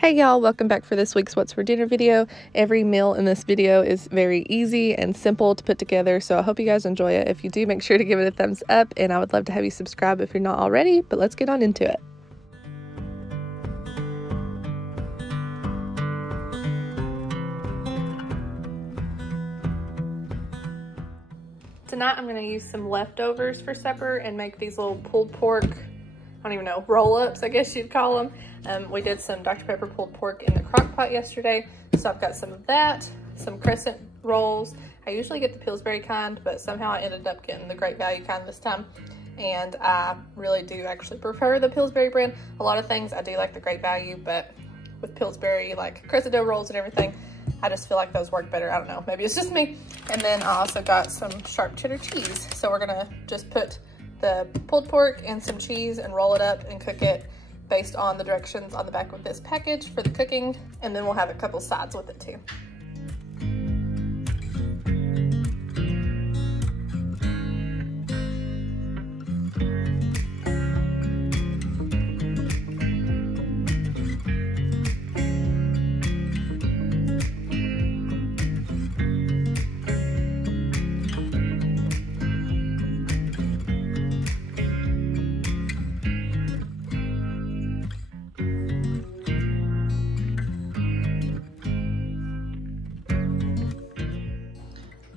Hey y'all, welcome back for this week's What's for Dinner video. Every meal in this video is very easy and simple to put together, so I hope you guys enjoy it. If you do, make sure to give it a thumbs up, and I would love to have you subscribe if you're not already, but let's get on into it. Tonight I'm going to use some leftovers for supper and make these little pulled pork, I don't even know, roll-ups, I guess you'd call them. We did some Dr. Pepper pulled pork in the crock pot yesterday, so I've got some of that, some crescent rolls. I usually get the Pillsbury kind, but somehow I ended up getting the Great Value kind this time, and I really do actually prefer the Pillsbury brand. A lot of things I do like the Great Value, but with Pillsbury, like crescent dough rolls and everything, I just feel like those work better. I don't know, maybe it's just me. And then I also got some sharp cheddar cheese, so we're gonna just put the pulled pork and some cheese and roll it up and cook it based on the directions on the back of this package for the cooking, and then we'll have a couple sides with it too.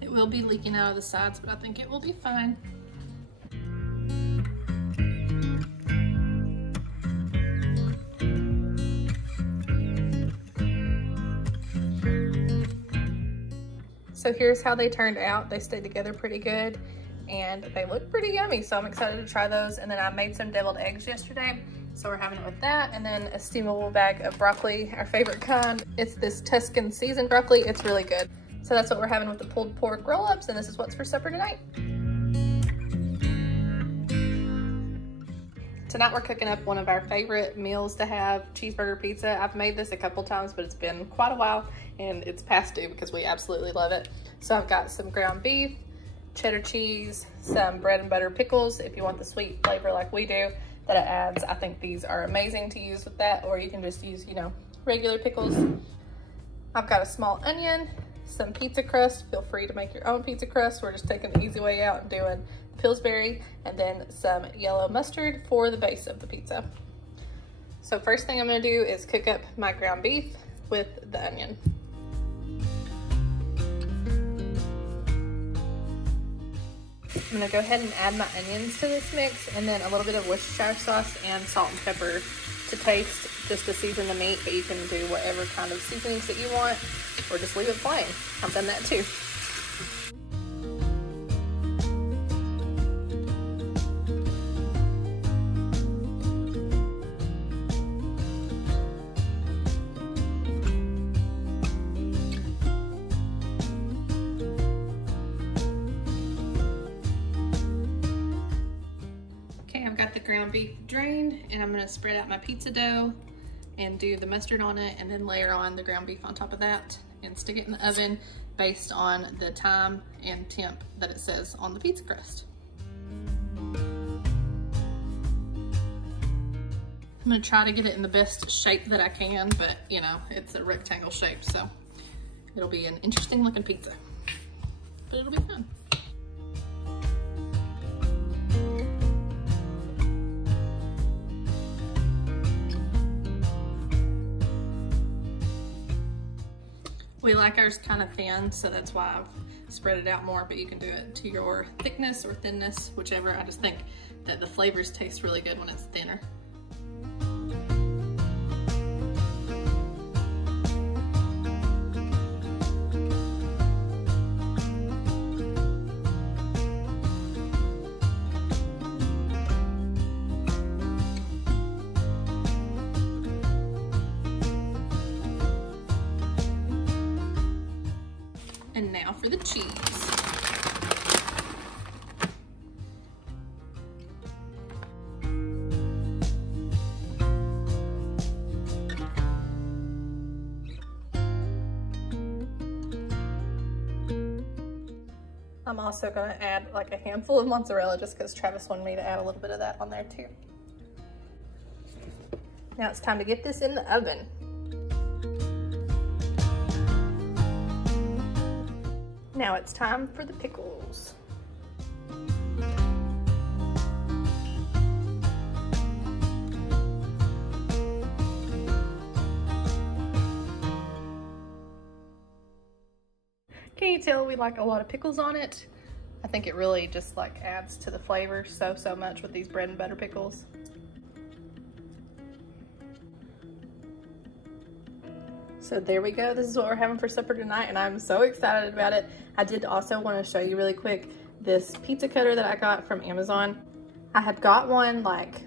Will be leaking out of the sides, but I think it will be fine. So here's how they turned out. They stayed together pretty good and they look pretty yummy, so I'm excited to try those. And then I made some deviled eggs yesterday, so we're having it with that. And then a steamable bag of broccoli, our favorite kind. It's this Tuscan seasoned broccoli. It's really good. So that's what we're having with the pulled pork roll-ups, and this is what's for supper tonight. Tonight we're cooking up one of our favorite meals to have, cheeseburger pizza. I've made this a couple times, but it's been quite a while, and it's past due because we absolutely love it. So I've got some ground beef, cheddar cheese, some bread and butter pickles, if you want the sweet flavor like we do that it adds. I think these are amazing to use with that, or you can just use, you know, regular pickles. I've got a small onion, some pizza crust. Feel free to make your own pizza crust. We're just taking the easy way out and doing Pillsbury, and then some yellow mustard for the base of the pizza. So first thing I'm gonna do is cook up my ground beef with the onion. I'm gonna go ahead and add my onions to this mix, and then a little bit of Worcestershire sauce and salt and pepper to taste, just to season the meat, but you can do whatever kind of seasonings that you want, or just leave it plain. I've done that too. Okay, I've got the ground beef drained, and I'm gonna spread out my pizza dough and do the mustard on it, and then layer on the ground beef on top of that and stick it in the oven based on the time and temp that it says on the pizza crust. I'm gonna try to get it in the best shape that I can, but you know, it's a rectangle shape, so it'll be an interesting looking pizza, but it'll be fun. We like ours kind of thin, so that's why I've spread it out more, but you can do it to your thickness or thinness, whichever. I just think that the flavors taste really good when it's thinner. And now for the cheese. I'm also gonna add like a handful of mozzarella just because Travis wanted me to add a little bit of that on there too. Now it's time to get this in the oven. Now it's time for the pickles. Can you tell we like a lot of pickles on it? I think it really just like adds to the flavor so much with these bread and butter pickles. So there we go. This is what we're having for supper tonight, and I'm so excited about it. I did also want to show you really quick this pizza cutter that I got from Amazon. I had got one like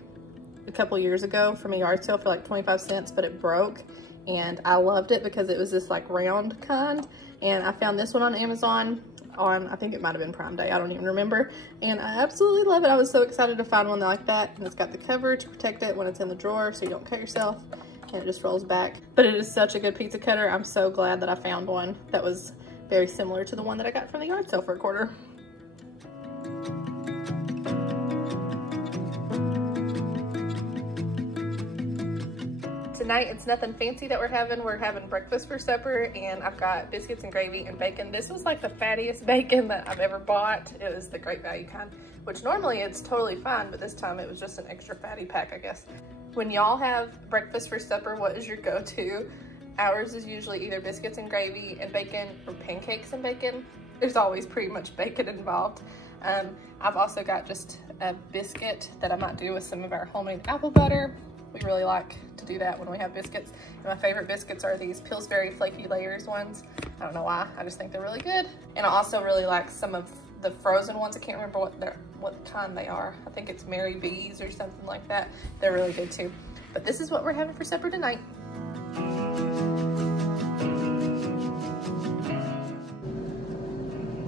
a couple years ago from a yard sale for like 25 cents, but it broke, and I loved it because it was this like round kind, and I found this one on Amazon on, I think it might have been Prime Day, I don't even remember, and I absolutely love it. I was so excited to find one like that, and it's got the cover to protect it when it's in the drawer so you don't cut yourself, and it just rolls back. But it is such a good pizza cutter. I'm so glad that I found one that was very similar to the one that I got from the yard sale for $1. Tonight, it's nothing fancy that we're having. We're having breakfast for supper, and I've got biscuits and gravy and bacon. This was like the fattiest bacon that I've ever bought. It was the Great Value kind, which normally it's totally fine, but this time it was just an extra fatty pack, I guess. When y'all have breakfast for supper, what is your go-to? Ours is usually either biscuits and gravy and bacon or pancakes and bacon. There's always pretty much bacon involved. I've also got just a biscuit that I might do with some of our homemade apple butter. We really like to do that when we have biscuits. And my favorite biscuits are these Pillsbury Flaky Layers ones. I don't know why, I just think they're really good. And I also really like some of the frozen ones. I can't remember what kind they are. I think it's Mary B's or something like that. They're really good too. But this is what we're having for supper tonight.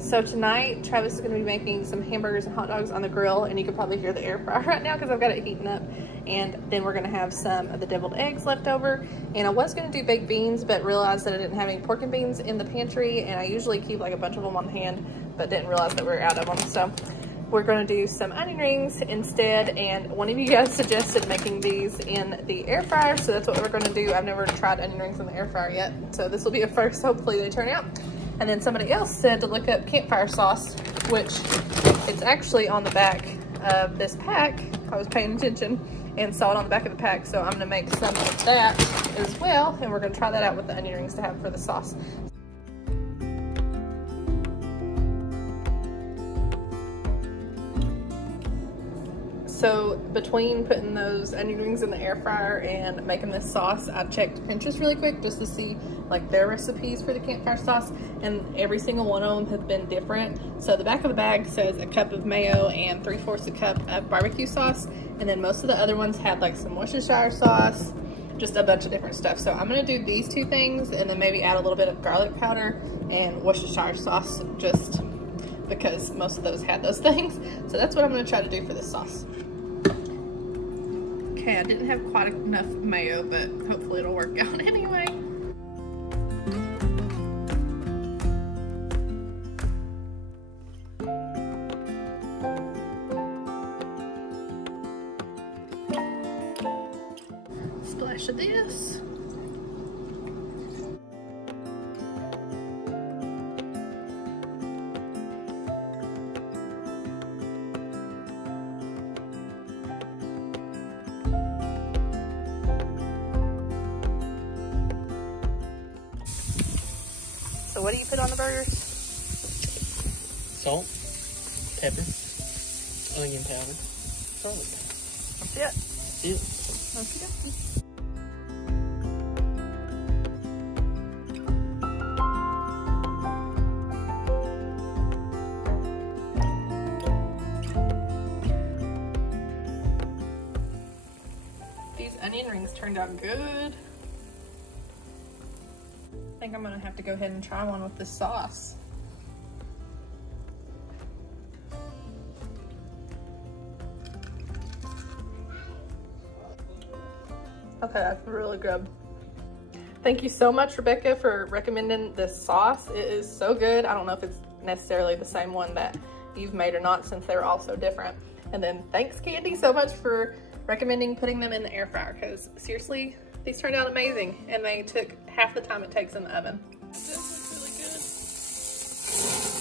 So tonight, Travis is going to be making some hamburgers and hot dogs on the grill, and you can probably hear the air fryer right now because I've got it heating up. And then we're going to have some of the deviled eggs left over. And I was going to do baked beans, but realized that I didn't have any pork and beans in the pantry, and I usually keep like a bunch of them on hand, but didn't realize that we were out of them. So we're going to do some onion rings instead, and one of you guys suggested making these in the air fryer, so that's what we're going to do. I've never tried onion rings in the air fryer yet, so this will be a first. Hopefully they turn out. And then somebody else said to look up campfire sauce, which it's actually on the back of this pack. I was paying attention and saw it on the back of the pack, so I'm going to make some of that as well, and we're going to try that out with the onion rings to have for the sauce. So between putting those onion rings in the air fryer and making this sauce, I checked Pinterest really quick just to see like their recipes for the campfire sauce, and every single one of them has been different. So the back of the bag says a cup of mayo and 3/4 a cup of barbecue sauce, and then most of the other ones had like some Worcestershire sauce, just a bunch of different stuff. So I'm gonna do these two things and then maybe add a little bit of garlic powder and Worcestershire sauce, just because most of those had those things. So that's what I'm gonna try to do for this sauce. Okay, I didn't have quite enough mayo, but hopefully it'll work out anyway. Splash of this. So what do you put on the burgers? Salt, pepper, onion powder, garlic powder. That's it. That's it. Okie dokie. These onion rings turned out good. I think I'm gonna have to go ahead and try one with this sauce. Okay, that's really good. Thank you so much, Rebecca, for recommending this sauce. It is so good. I don't know if it's necessarily the same one that you've made or not, since they're all so different. And then thanks, Candy, so much for recommending putting them in the air fryer, because seriously, these turned out amazing, and they took half the time it takes in the oven. This looks really good.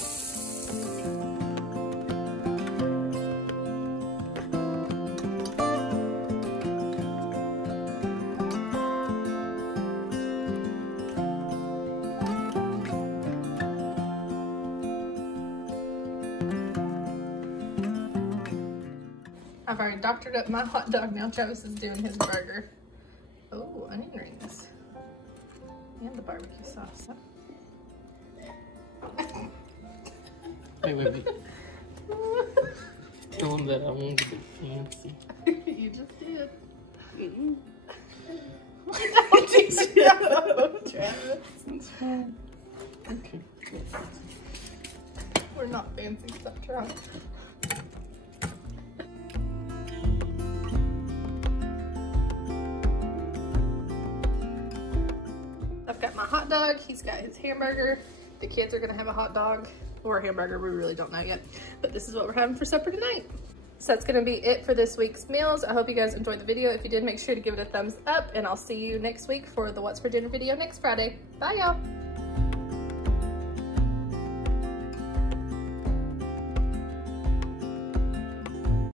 I've already doctored up my hot dog. Now Travis is doing his burger. Oh, onion rings. And the barbecue sauce. Wait. Tell him that I won't get fancy. You just did. Don't you shut up, Travis. It's fine. Okay. We're not fancy, stop trying. I've got my hot dog, he's got his hamburger. The kids are gonna have a hot dog or a hamburger, we really don't know yet. But this is what we're having for supper tonight. So that's gonna be it for this week's meals. I hope you guys enjoyed the video. If you did, make sure to give it a thumbs up, and I'll see you next week for the What's for Dinner video next Friday. Bye, y'all.